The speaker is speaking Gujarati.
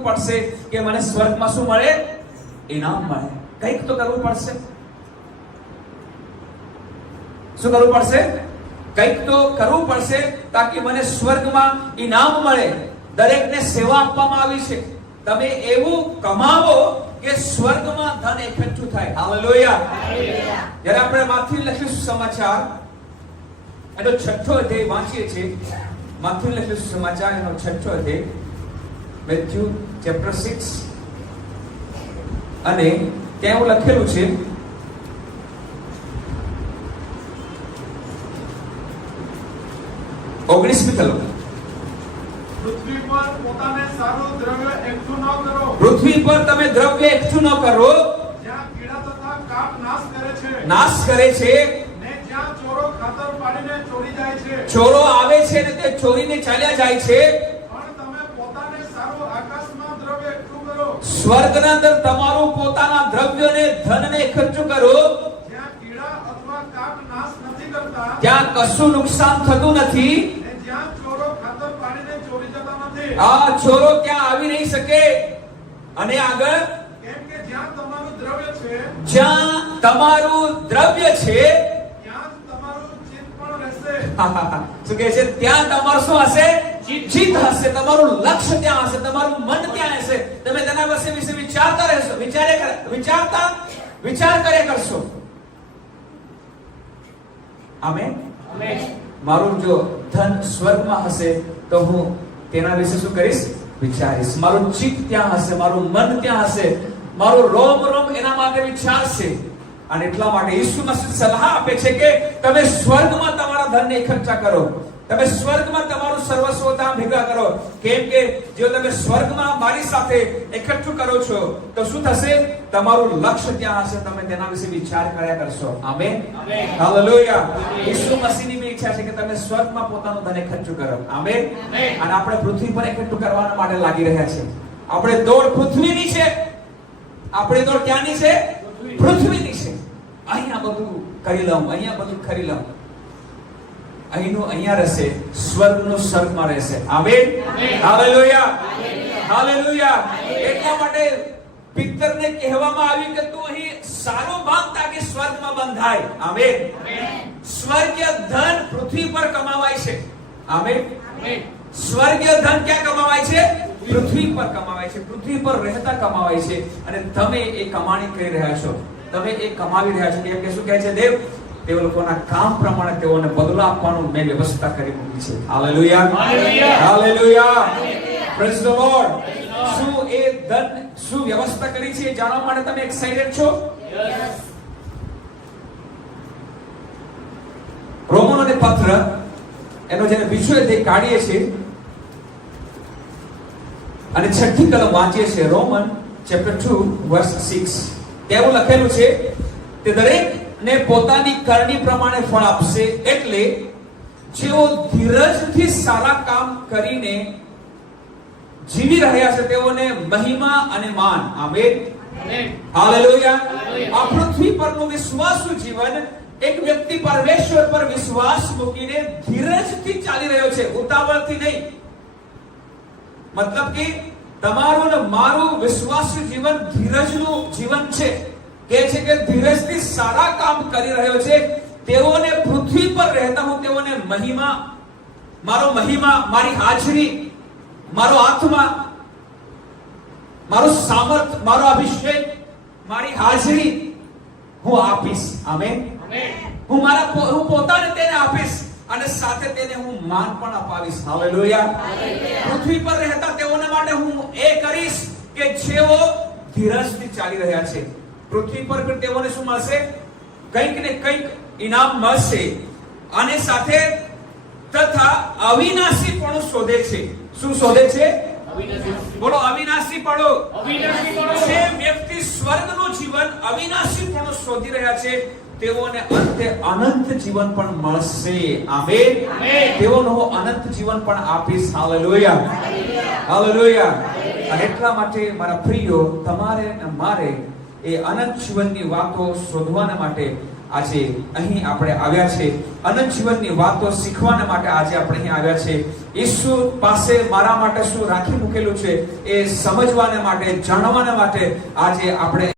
કરવું પડશે કે મને સ્વર્ગમાં શું મળે? ઇનામ મળે. કંઈક તો કરવું પડશે. શું કરવું પડશે? કંઈક તો કરવું પડશે તાકી મને સ્વર્ગમાં ઇનામ મળે. દરેકને સેવા આપવામાં આવી છે. તમે એવું કમાવો કે સ્વર્ગમાં ધન એકઠું થાય. હાલેલુયા. જ્યારે આપણે માથેય લખ્યું સમાચાર એનો 6ઠો અધ્યાય વાંચીએ છીએ. માથેય લખ્યું સમાચાર એનો 6ઠો અધ્યાય, મેથ્યુ ચેપ્ટર 6, અને ત્યાં એવું લખેલું છે, ઓગણીસમી કલમ, પૃથ્વી પર પોતાને સારું દ્રવ્ય એકઠું ન કરો. પૃથ્વી પર તમે દ્રવ્ય એકઠું ન કરો જ્યાં કીડા તથા કાટ નાશ કરે છે, નાશ કરે છે, ને જ્યાં ચોરો ખાતર પાડીને ચોરી જાય છે. ચોરો આવે છે ને તે ચોરીને ચાલ્યા જાય છે. પણ તમે પોતાને સારું આકાશમાં દ્રવ્ય એકઠું કરો, સ્વર્ગના અંદર તમારું પોતાના દ્રવ્યને ધનને એકઠું કરો, જ્યાં કીડા અથવા કાટ નાશ નથી કરતા, ત્યાં કશું નુકસાન થતું નથી. ને જ્યાં ચોરો ખાતર પાડીને ચોરી જતા નથી. આ ચોરો ત્યાં આવી નહીં શકે. અને આગળ, કેમ કે જ્યાં તમારું દ્રવ્ય છે, જ્યાં તમારું દ્રવ્ય છે, ત્યાં જ તમારું ચિત્ત પણ રહેશે. શું કહે છે? ત્યાં તમારું શું હશે? ચિત્ત હશે. તમારું લક્ષ્ય ત્યાં હશે, તમારું મન ત્યાં હશે. તમે તેના વિશે વિચારતા રહેશો, વિચાર કર્યા કરશો. આમેન. મારું જો ધન સ્વર્ગમાં હશે તો હું તેના વિશે શું કરીશ? વિચારીશ. મારું ચિત્ત ત્યાં હશે, મારું મન ત્યાં હશે, મારું રોમ રોમ એના માટે વિચારશે. અને એટલા માટે ઈસુ મસીહ સલાહ આપે છે કે તમે સ્વર્ગમાં તમારા ધનને એકઠા કરો. તમે સ્વર્ગમાં તમારું સર્વસ્વ ત્યાં ભેગા કરો. કેમ કે જો તમે સ્વર્ગમાં મારી સાથે એકઠું કરો છો તો શું થશે? તમારું લક્ષ્ય ત્યાં હશે, તમે તેના વિશે વિચાર કર્યા કરશો. આમેન. હાલેલુયા. ઈસુ મસીહની બી ઈચ્છા છે કે તમે સ્વર્ગમાં પોતાનું ધન એકઠું કરો. આમેન. અને આપણે પૃથ્વી પર એકઠું કરવા માટે લાગી રહ્યા છે. આપણે દોડ પૃથ્વીની છે. આપણે દોડ ક્યાંની છે? પૃથ્વીની છે. અહીંયા બધું કરી લઉં, અહીંયા બધું કરી લઉં. અહીંનું અહીંયા રહેશે, સ્વર્ગનું સ્વર્ગમાં રહેશે. આમેન. હાલેલુયા. હાલેલુયા. એટલા માટે પિતરને કહેવામાં આવ્યું કે તું અહીં સારું બાંધ તાકી સ્વર્ગમાં બંધાય. આમેન. સ્વર્ગીય ધન પૃથ્વી પર કમાવાય છે. આમેન. સ્વર્ગીય ધન ક્યાં કમાવાય છે? પૃથ્વી પર કમાવાય છે. પૃથ્વી પર રહેતા કમાવાય છે. અને તમે એ કમાણી કરી રહ્યા છો, તમે એ કમાવી રહ્યા છો. કેમ કે શું કહે છે દેવ? તે લોકોના કામ પ્રમાણે તેઓને બદલો આપવાનું મેં વ્યવસ્થા કરી મૂકી છે. Hallelujah. Hallelujah. Praise the lord. શું એ ધન શું વ્યવસ્થા કરી છે એ જાણવા માટે તમે એક્સાઇટેડ છો? રોમનોને પત્ર એનો જેને બીજો અધ્યાય કાઢીએ છીએ અને 6ઠી કલમ વાંચીએ છીએ, રોમન ચેપ્ટર 2 વર્સ 6. તેવું લખેલું છે, તે દરેક ને પોતાની કરણી પ્રમાણે ફળ આપશે. એટલે જેઓ ધીરજથી સારા કામ કરીને જીવી રહ્યા છે તેઓને મહિમા અને માન. આમેન. હાલેલુયા. આ પૃથ્વી પરનું વિશ્વાસનું જીવન એક વ્યક્તિ પરમેશ્વર પર વિશ્વાસ મૂકીને ધીરજથી ચાલી રહ્યો છે, ઉતાવળથી નહીં. મતલબ કે તમારું ને મારું વિશ્વાસનું જીવન ધીરજનું જીવન છે. કે છે કે ધીરજથી સારા કામ કરી રહ્યો છે તેઓને પૃથ્વી પર રહેતા હું તેઓને મહિમા, મારો મહિમા, મારી હાજરી, મારો આત્મા, મારું સામર્થ, મારો અભિષેક, મારી હાજરી હું આપીશ. આમેન. હું પોતાને તેને આપીશ અને સાથે તેને હું માન પણ અપાવીશ. હાલેલુયા. પૃથ્વી પર રહેતા તેઓને માટે હું એ કરીશ કે જેઓ ધીરજથી ચાલી રહ્યા છે. પૃથ્વી પર તેઓને શું મળશે? કંઈક ને કંઈક ઇનામ મળશે. અને સાથે તથા અવિનાશી પણ શોધે છે. શું શોધે છે? બોલો, અવિનાશી પડો. જે વ્યક્તિ સ્વર્ગનું જીવન અવિનાશી પણ શોધી રહ્યા છે તેઓને અંતે અનંત જીવન પણ મળશે. આમેન. તેઓનો અનંત જીવન પણ આપીશ. હાલેલુયા. હાલેલુયા. અને એટલા માટે મારા પ્રિયો, તમારે અને મારે એ અનંત જીવનની વાતો શોધવાના માટે આજે અહીં આપણે આવ્યા છે. અનંત જીવનની વાતો શીખવાના માટે આજે આપણે અહીં આવ્યા છે. ઈસુ પાસે મારા માટે શું રાખી મૂકેલું છે એ સમજવાના માટે, જાણવાના માટે આજે આપણે